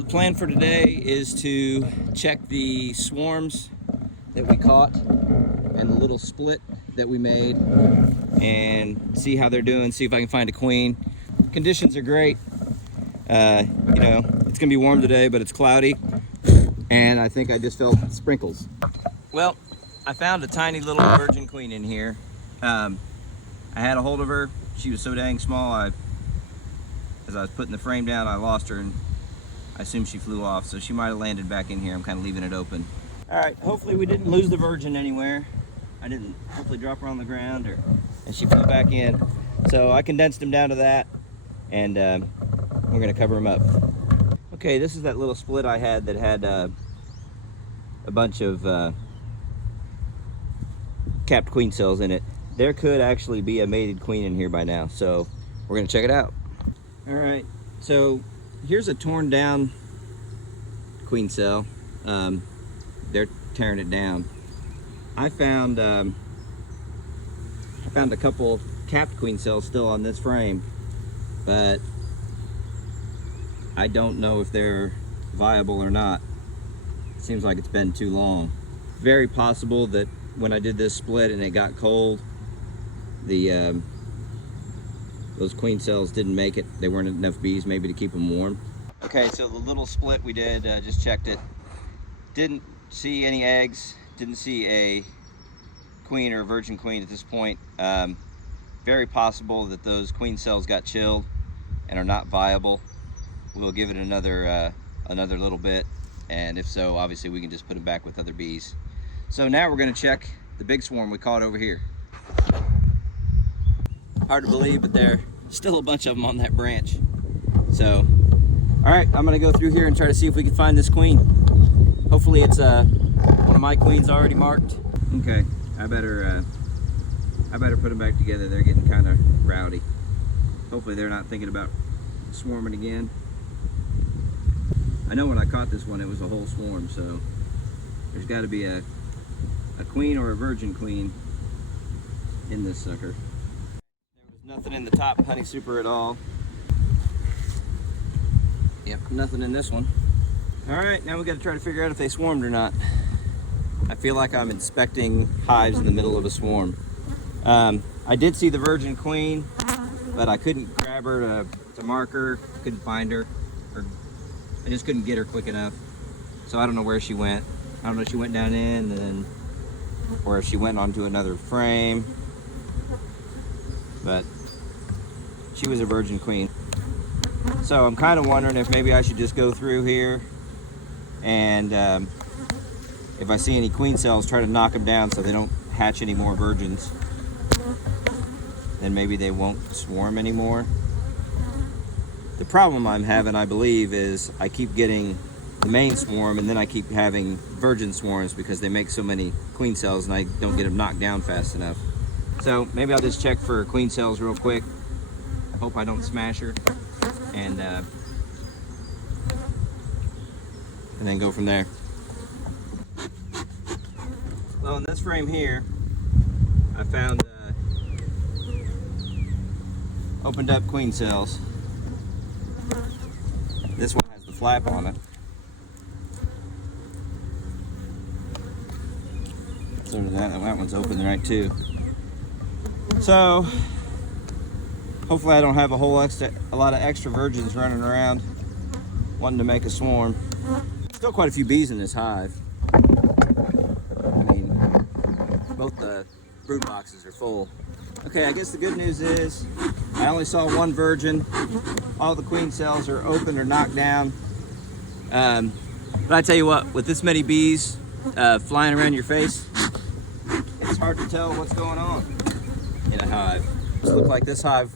The plan for today is to check the swarms that we caught and the little split that we made and see how they're doing, see if I can find a queen. Conditions are great. You know, it's gonna be warm today, but it's cloudy, and I think I just felt sprinkles. Well, I found a tiny little virgin queen in here. I had a hold of her. She was so dang small, as I was putting the frame down, I lost her, and I assume she flew off, so she might have landed back in here. I'm kind of leaving it open. All right, hopefully we didn't lose the virgin anywhere. I didn't hopefully drop her on the ground, and she flew back in. So I condensed them down to that, and we're gonna cover them up. Okay, this is that little split I had that had a bunch of capped queen cells in it. There could actually be a mated queen in here by now, so we're gonna check it out. All right, so here's a torn down queen cell. They're tearing it down. I found a couple capped queen cells still on this frame, but I don't know if they're viable or not. It seems like it's been too long. Very possible that when I did this split and it got cold, those queen cells didn't make it. There weren't enough bees maybe to keep them warm. Okay, so the little split we did, just checked it. Didn't see any eggs, didn't see a queen or a virgin queen at this point. Very possible that those queen cells got chilled and are not viable. We'll give it another little bit, and if so, obviously we can just put them back with other bees. So now we're gonna check the big swarm we caught over here. Hard to believe, but there are still a bunch of them on that branch. So, all right, I'm gonna go through here and try to see if we can find this queen. Hopefully it's one of my queens already marked. Okay, I better put them back together. They're getting kind of rowdy. Hopefully they're not thinking about swarming again. I know when I caught this one, it was a whole swarm, so there's got to be a queen or a virgin queen in this sucker. There was nothing in the top honey super at all. Yep, nothing in this one. All right, now we got to try to figure out if they swarmed or not. I feel like I'm inspecting hives in the middle of a swarm. I did see the virgin queen, but I couldn't grab her to mark her, couldn't find her, or I just couldn't get her quick enough. So I don't know where she went. I don't know if she went down in, or if she went onto another frame, but she was a virgin queen. So I'm kind of wondering if maybe I should just go through here and if I see any queen cells, try to knock them down so they don't hatch any more virgins. Then maybe they won't swarm anymore. The problem I'm having, I believe, is I keep getting the main swarm and then I keep having virgin swarms because they make so many queen cells and I don't get them knocked down fast enough. So maybe I'll just check for queen cells real quick. Hope I don't smash her, and then go from there. Well, in this frame here, I found opened up queen cells. This one has the flap on it. So that one's open right too. So hopefully I don't have a lot of extra virgins running around wanting to make a swarm. Still quite a few bees in this hive. I mean, both the brood boxes are full. Okay, I guess the good news is I only saw one virgin. All the queen cells are open or knocked down. But I tell you what, with this many bees flying around your face, it's hard to tell what's going on in a hive. It looked like this hive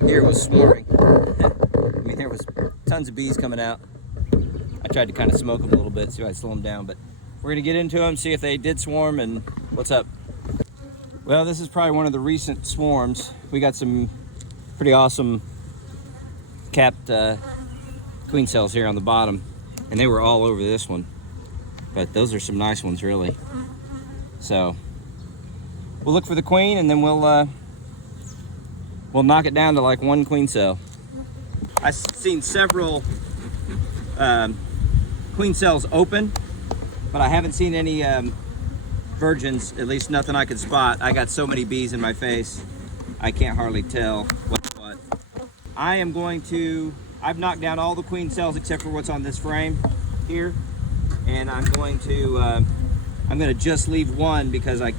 here was swarming. I mean, there was tons of bees coming out. I tried to kind of smoke them a little bit, see if I slow them down, but we're gonna get into them, see if they did swarm and what's up. Well, this is probably one of the recent swarms. We got some pretty awesome capped queen cells here on the bottom, and they were all over this one. But those are some nice ones, really. So we'll look for the queen, and then we'll knock it down to like one queen cell. I've seen several queen cells open, but I haven't seen any virgins, at least nothing I could spot. I got so many bees in my face, I can't hardly tell what's what. I've knocked down all the queen cells except for what's on this frame here, and I'm going to just leave one because I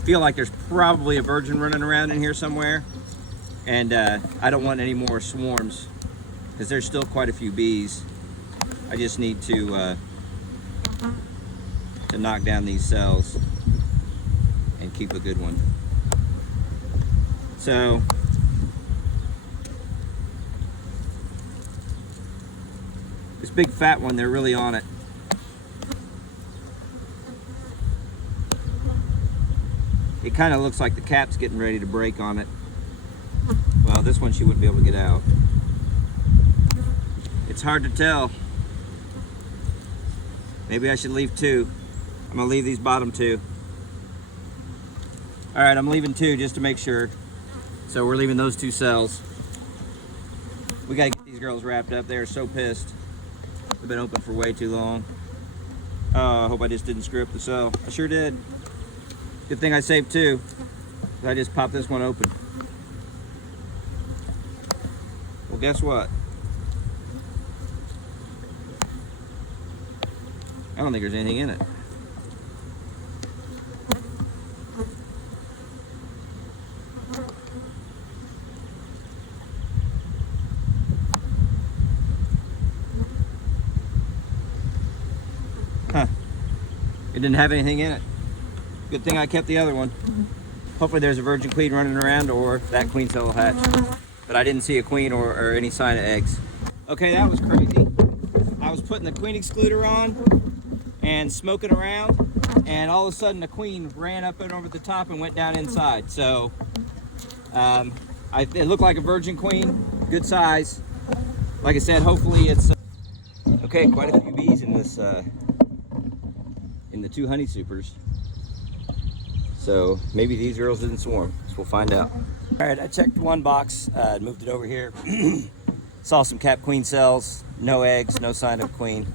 feel like there's probably a virgin running around in here somewhere, and I don't want any more swarms because there's still quite a few bees. I just need to knock down these cells and keep a good one. So this big fat one, they're really on it. It kind of looks like the cap's getting ready to break on it. Well, this one she wouldn't be able to get out. It's hard to tell. Maybe I should leave two. I'm gonna leave these bottom two. All right, I'm leaving two just to make sure. So we're leaving those two cells. We gotta get these girls wrapped up. They are so pissed. They've been open for way too long. I hope I just didn't screw up the cell. I sure did. Good thing I saved two. I just popped this one open. Well, guess what? I don't think there's anything in it. Huh. It didn't have anything in it. Good thing I kept the other one. Hopefully there's a virgin queen running around or that queen cell will hatch. But I didn't see a queen or any sign of eggs. Okay, that was crazy. I was putting the queen excluder on and smoking around, and all of a sudden the queen ran up and over the top and went down inside. So it looked like a virgin queen, good size. Like I said, hopefully it's okay. Quite a few bees in this in the two honey supers. So maybe these girls didn't swarm. So we'll find out. All right, I checked one box, moved it over here. Saw some capped queen cells, no eggs, no sign of queen.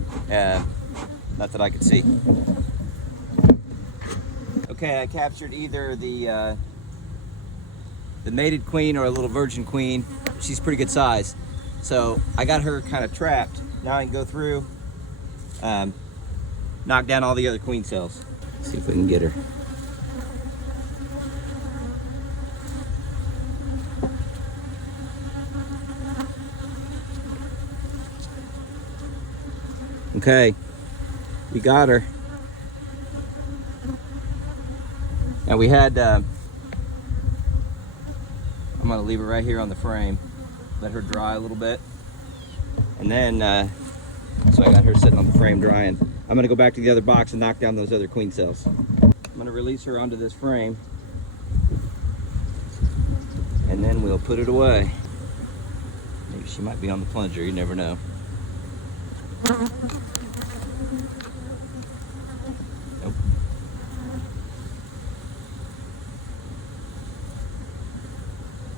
Not that I could see. Okay, I captured either the mated queen or a little virgin queen. She's pretty good size. So I got her kind of trapped. Now I can go through, knock down all the other queen cells. See if we can get her. Okay, we got her. And we had, I'm gonna leave her right here on the frame, let her dry a little bit. And then, so I got her sitting on the frame drying. I'm gonna go back to the other box and knock down those other queen cells. I'm gonna release her onto this frame, and then we'll put it away. Maybe she might be on the plunger, you never know. Nope.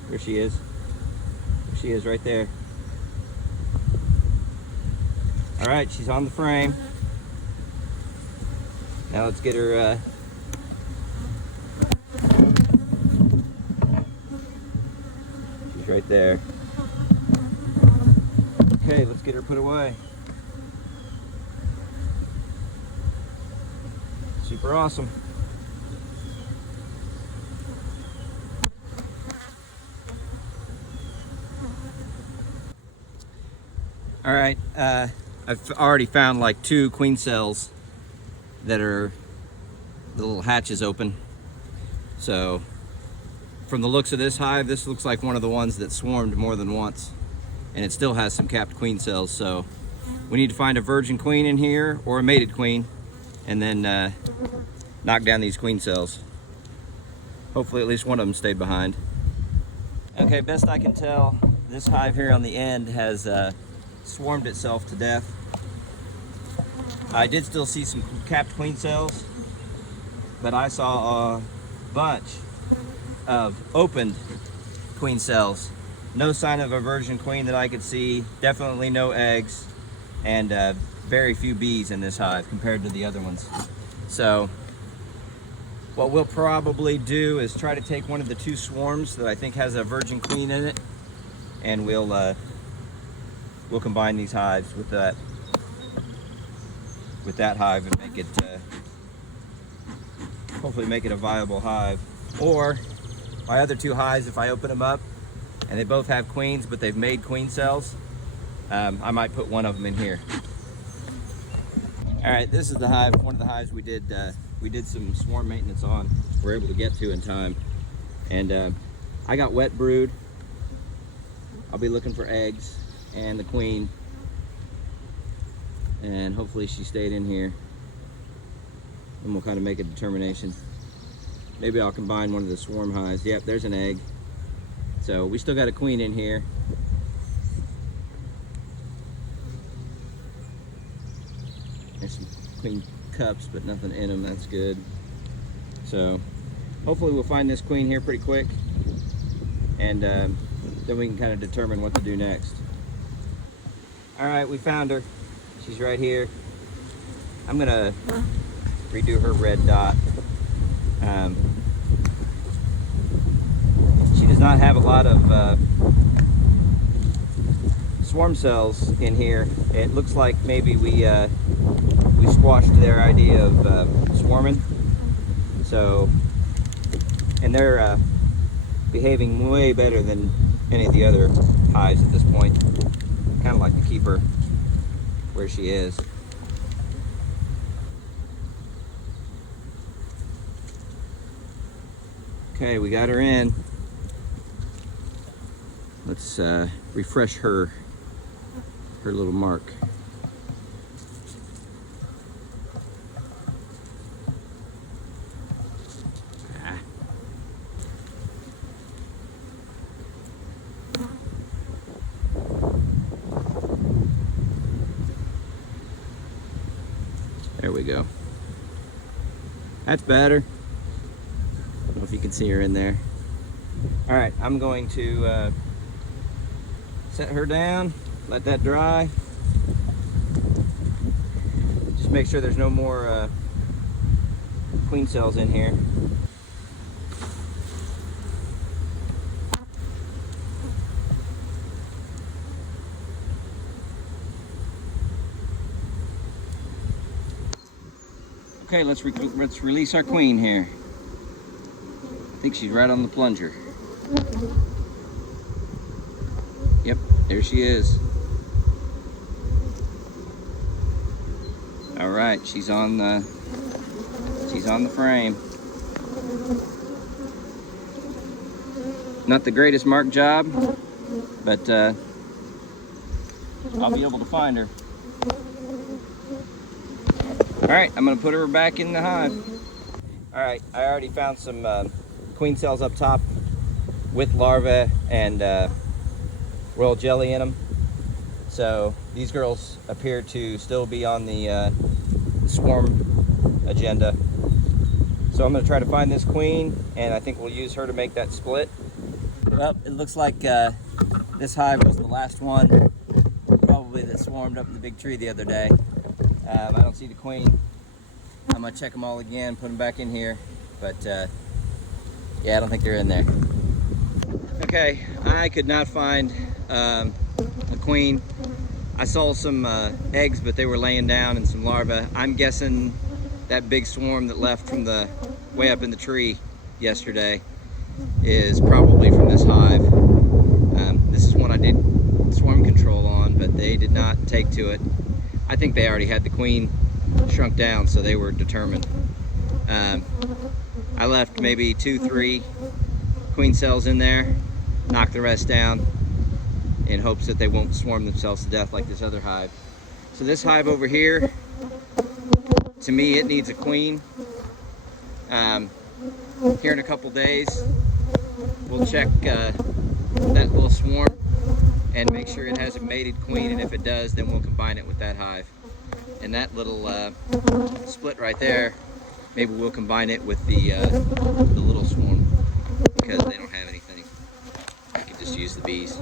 There she is. There she is right there. All right, she's on the frame. Now let's get her she's right there. Okay, let's get her put away. Super awesome. All right, I've already found like 2 queen cells that are the little hatches open. So from the looks of this hive, this looks like one of the ones that swarmed more than once, and it still has some capped queen cells. So we need to find a virgin queen in here or a mated queen, and then knock down these queen cells. Hopefully at least one of them stayed behind. Okay, best I can tell, this hive here on the end has swarmed itself to death. I did still see some capped queen cells, but I saw a bunch of opened queen cells. No sign of a virgin queen that I could see. Definitely no eggs. and very few bees in this hive compared to the other ones. So what we'll probably do is try to take one of the 2 swarms that I think has a virgin queen in it, and we'll combine these hives with that hive and make it hopefully make it a viable hive. Or my other 2 hives, if I open them up and they both have queens but they've made queen cells, I might put one of them in here. All right, this is the hive, one of the hives we did some swarm maintenance on. We're able to get to in time, and I got wet brood. I'll be looking for eggs and the queen, and hopefully she stayed in here, and we'll kind of make a determination. Maybe I'll combine one of the swarm hives. Yep, there's an egg. So we still got a queen in here. There's some queen cups, but nothing in them. That's good. So hopefully we'll find this queen here pretty quick, and then we can kind of determine what to do next. All right, we found her. She's right here. I'm gonna redo her red dot. She does not have a lot of swarm cells in here. It looks like maybe we squashed their idea of swarming. So, and they're behaving way better than any of the other hives at this point. Kind of like to keep her where she is. Okay, we got her in. Let's refresh her little mark. There we go. That's better. I don't know if you can see her in there. All right, I'm going to set her down, let that dry. Just make sure there's no more queen cells in here. Okay, let's release our queen here. I think she's right on the plunger. Yep, there she is. All right, she's on the frame. Not the greatest mark job, but I'll be able to find her. All right, I'm gonna put her back in the hive. All right, I already found some queen cells up top with larvae and royal jelly in them. So these girls appear to still be on the swarm agenda. So I'm gonna try to find this queen, and I think we'll use her to make that split. Well, it looks like this hive was the last one, probably that swarmed up in the big tree the other day. I don't see the queen. I'm gonna check them all again, put them back in here, but yeah, I don't think they're in there. Okay, I could not find a queen. I saw some eggs, but they were laying down, and some larvae. I'm guessing that big swarm that left from the way up in the tree yesterday is probably from this hive. This is one I did swarm control on, but they did not take to it. I think they already had the queen shrunk down, so they were determined. I left maybe 2-3 queen cells in there, knocked the rest down in hopes that they won't swarm themselves to death like this other hive. So this hive over here, to me, it needs a queen. Here in a couple days, we'll check that little swarm and make sure it has a mated queen, and if it does, then we'll combine it with that hive. And that little split right there, maybe we'll combine it with the little swarm, because they don't have anything. I could just use the bees.